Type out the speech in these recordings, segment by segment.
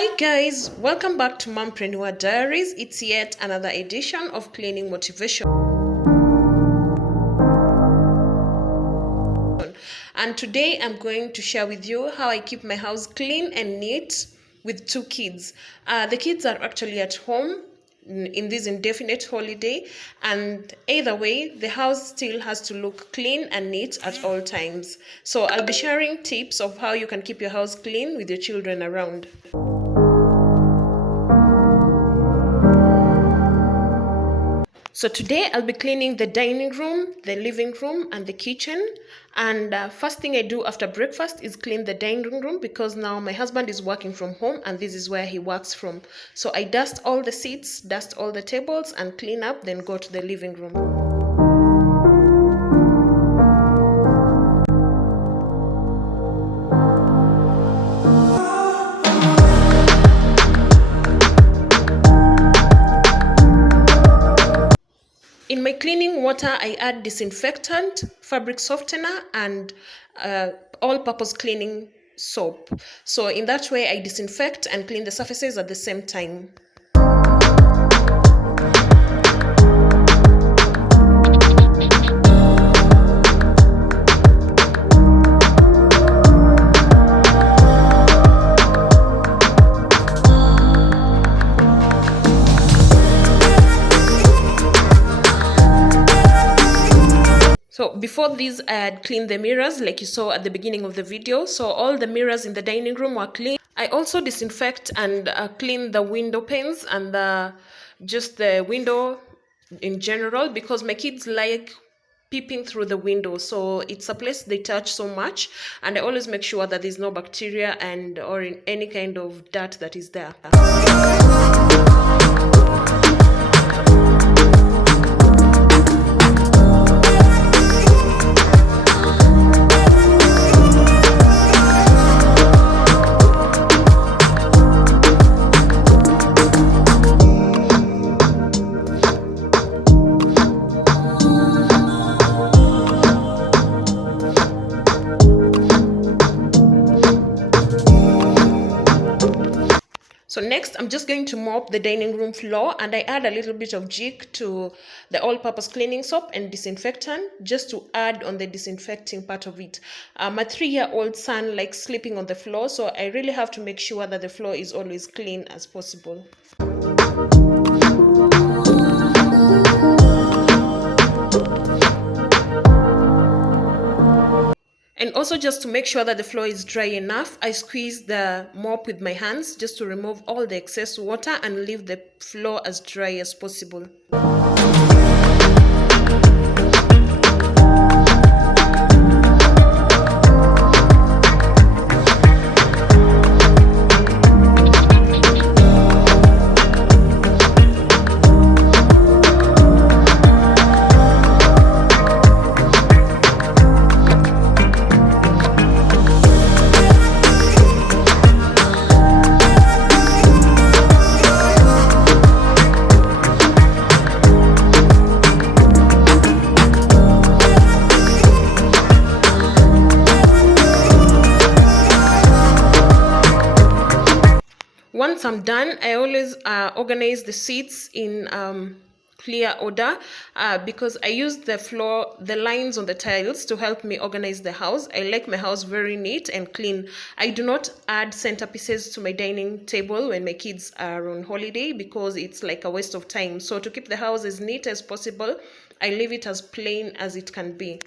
Hi guys, welcome back to Mompreneur Diaries. It's yet another edition of cleaning motivation. And today I'm going to share with you how I keep my house clean and neat with two kids. The kids are actually at home in this indefinite holiday, and either way the house still has to look clean and neat at all times. So I'll be sharing tips of how you can keep your house clean with your children around. So today I'll be cleaning the dining room, the living room, and the kitchen. And first thing I do after breakfast is clean the dining room, because now my husband is working from home and this is where he works from. So I dust all the seats, dust all the tables, and clean up, then go to the living room. In my cleaning water, I add disinfectant, fabric softener, and all-purpose cleaning soap. So in that way, I disinfect and clean the surfaces at the same time. So before this, I had cleaned the mirrors like you saw at the beginning of the video. So all the mirrors in the dining room were clean. I also disinfect and clean the window panes and just the window in general, because my kids like peeping through the window. So it's a place they touch so much, and I always make sure that there's no bacteria or in any kind of dirt that is there. So next, I'm just going to mop the dining room floor, and I add a little bit of jig to the all-purpose cleaning soap and disinfectant, just to add on the disinfecting part of it. My 3-year-old son likes sleeping on the floor, so I really have to make sure that the floor is always clean as possible. And also, just to make sure that the floor is dry enough, I squeeze the mop with my hands just to remove all the excess water and leave the floor as dry as possible. Once I'm done, I always organize the seats in clear order, because I use the lines on the tiles to help me organize the house. I like my house very neat and clean. I do not add centerpieces to my dining table when my kids are on holiday, because it's like a waste of time. So to keep the house as neat as possible, I leave it as plain as it can be.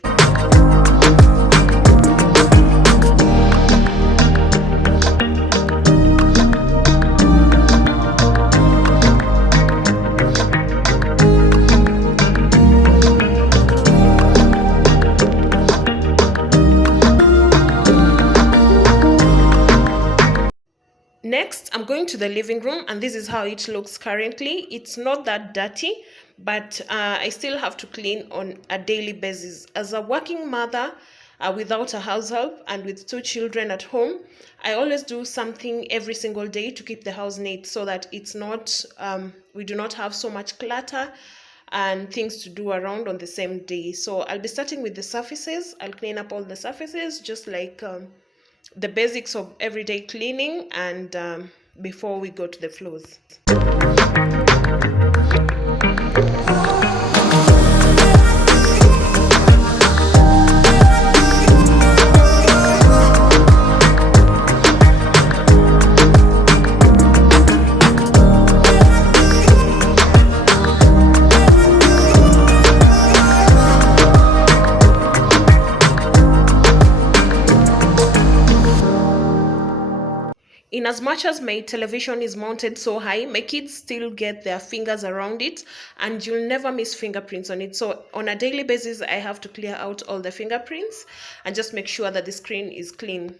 Next, I'm going to the living room, and this is how it looks currently. It's not that dirty, but I still have to clean on a daily basis. As a working mother without a house help and with 2 children at home, I always do something every single day to keep the house neat, so that it's not we do not have so much clutter and things to do around on the same day. So I'll be starting with the surfaces. I'll clean up all the surfaces, just like the basics of everyday cleaning, and before we go to the floors. In as much as my television is mounted so high, my kids still get their fingers around it, and you'll never miss fingerprints on it. So on a daily basis, I have to clear out all the fingerprints and just make sure that the screen is clean.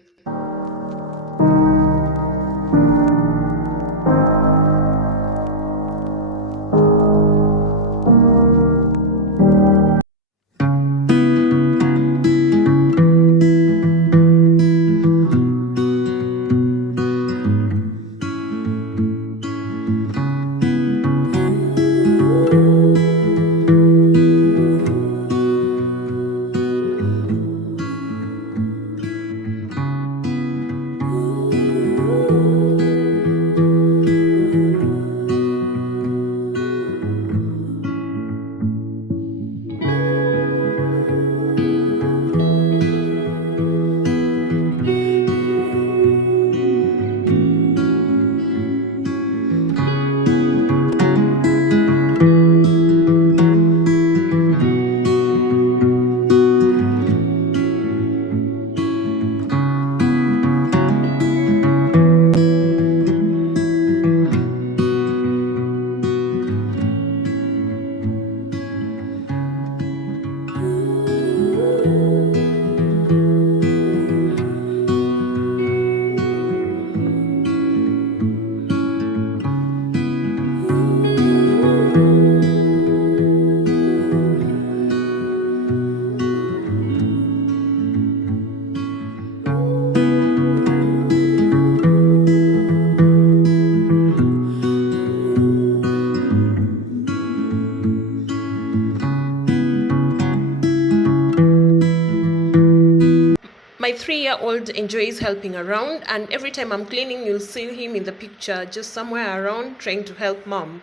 My 3-year-old enjoys helping around, and every time I'm cleaning, you'll see him in the picture, just somewhere around trying to help mom.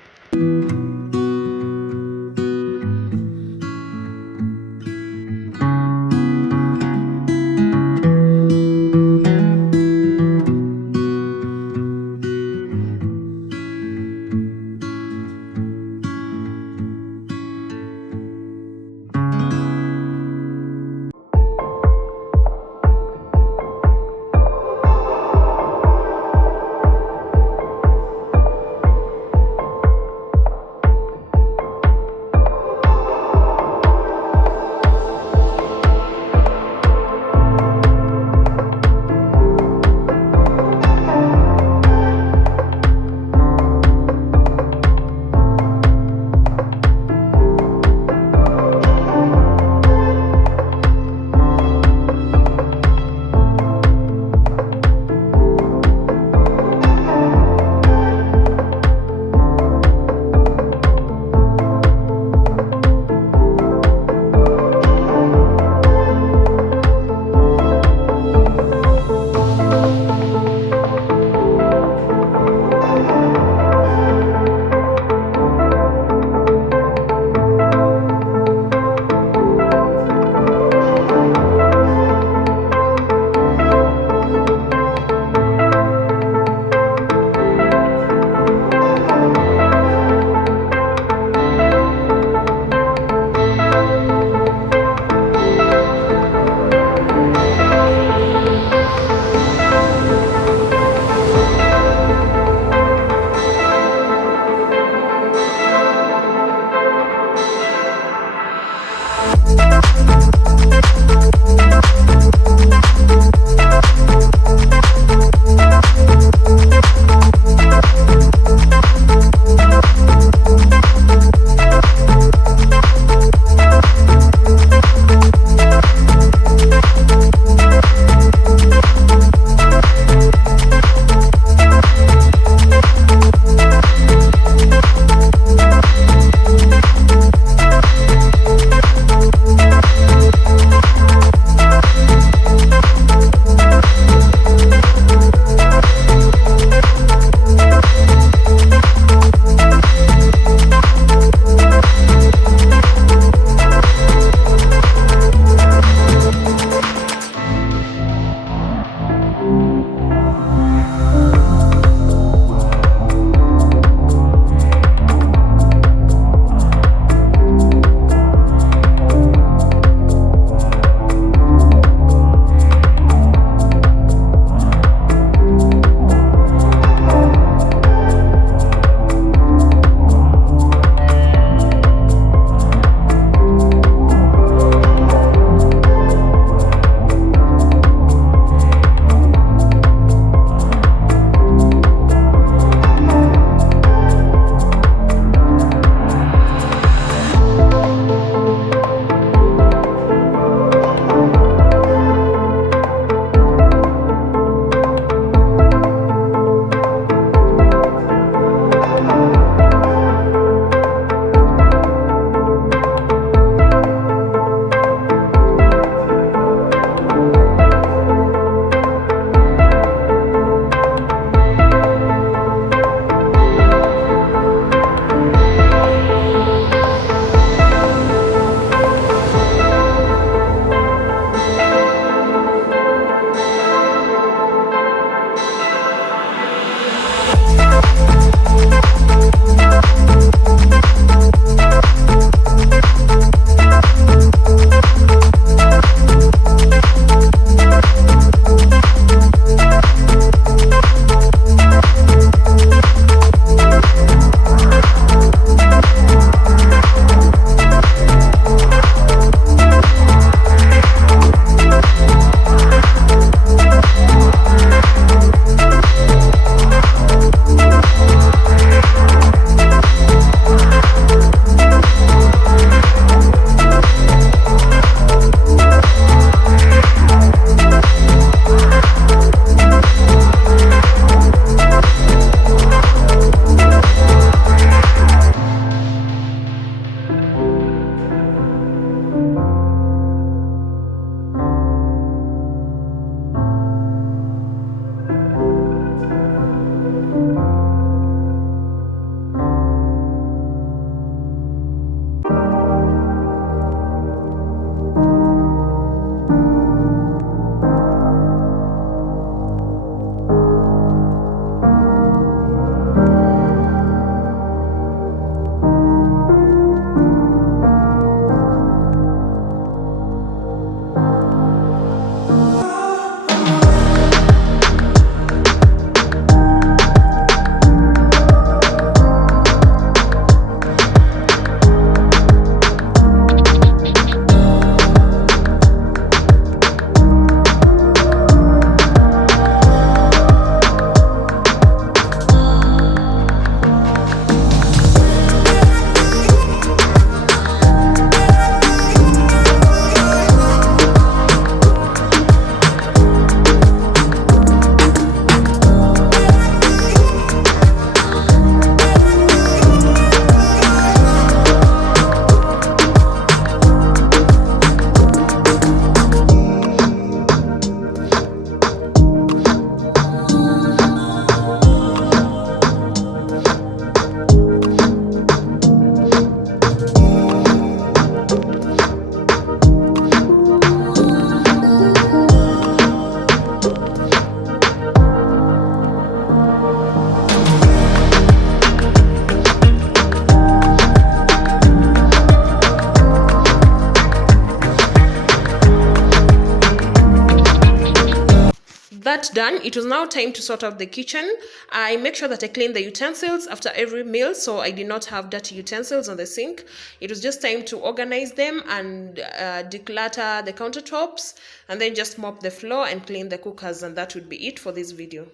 That done, it was now time to sort out the kitchen. I make sure that I clean the utensils after every meal, so I did not have dirty utensils on the sink. It was just time to organize them and declutter the countertops, and then just mop the floor and clean the cookers, and that would be it for this video.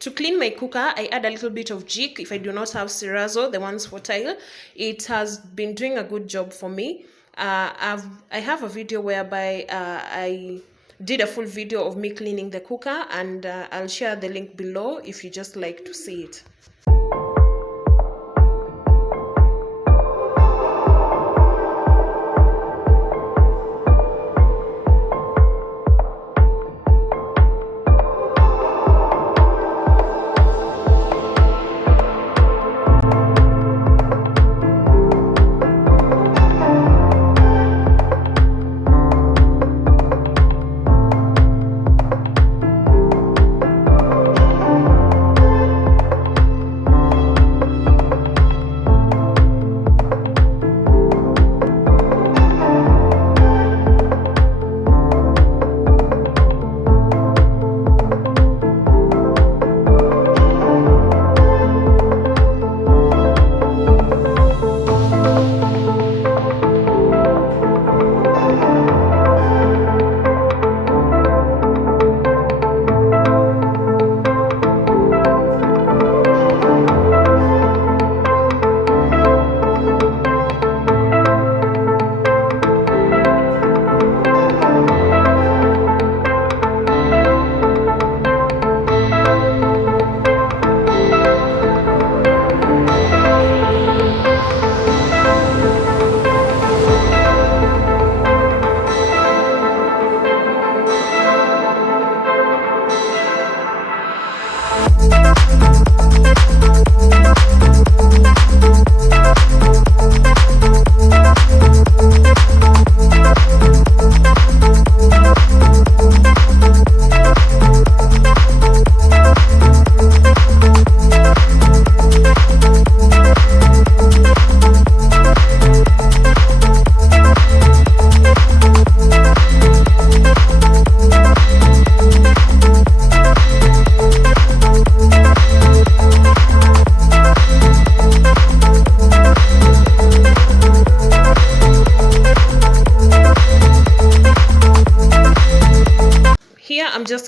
To clean my cooker, I add a little bit of Jik if I do not have Cerazo, the ones for tile. It has been doing a good job for me. I have a video whereby I did a full video of me cleaning the cooker, and I'll share the link below if you just like to see it.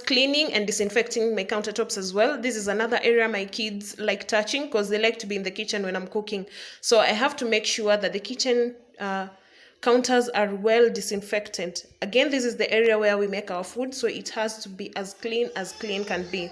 cleaning and disinfecting my countertops as well. This is another area my kids like touching because they like to be in the kitchen when I'm cooking. So I have to make sure that the kitchen counters are well disinfected. Again, this is the area where we make our food, so it has to be as clean can be.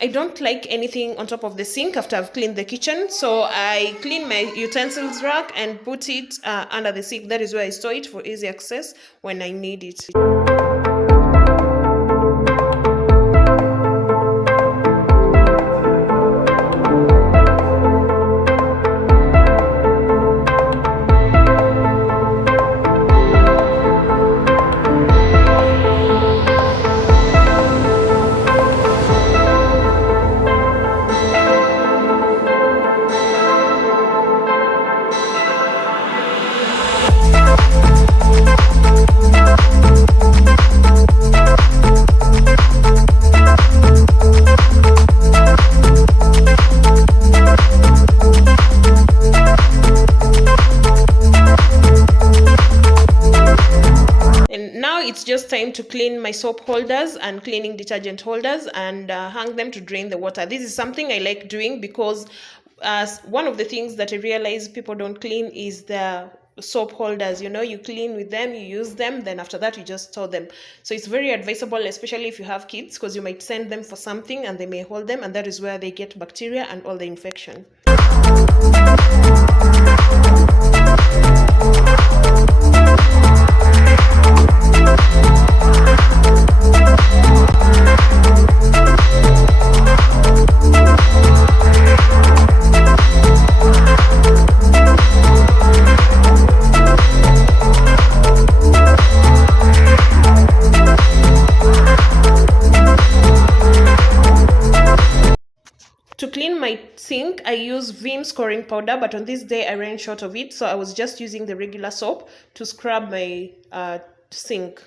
I don't like anything on top of the sink after I've cleaned the kitchen, so I clean my utensils rack and put it under the sink. That is where I store it for easy access when I need it. It's just time to clean my soap holders and cleaning detergent holders and hang them to drain the water. This is something I like doing because one of the things that I realize people don't clean is the soap holders. You know, you clean with them, you use them, then after that you just store them. So it's very advisable, especially if you have kids, because you might send them for something and they may hold them, and that is where they get bacteria and all the infection. To clean my sink, I use Vim scoring powder, but on this day I ran short of it, so I was just using the regular soap to scrub my sink.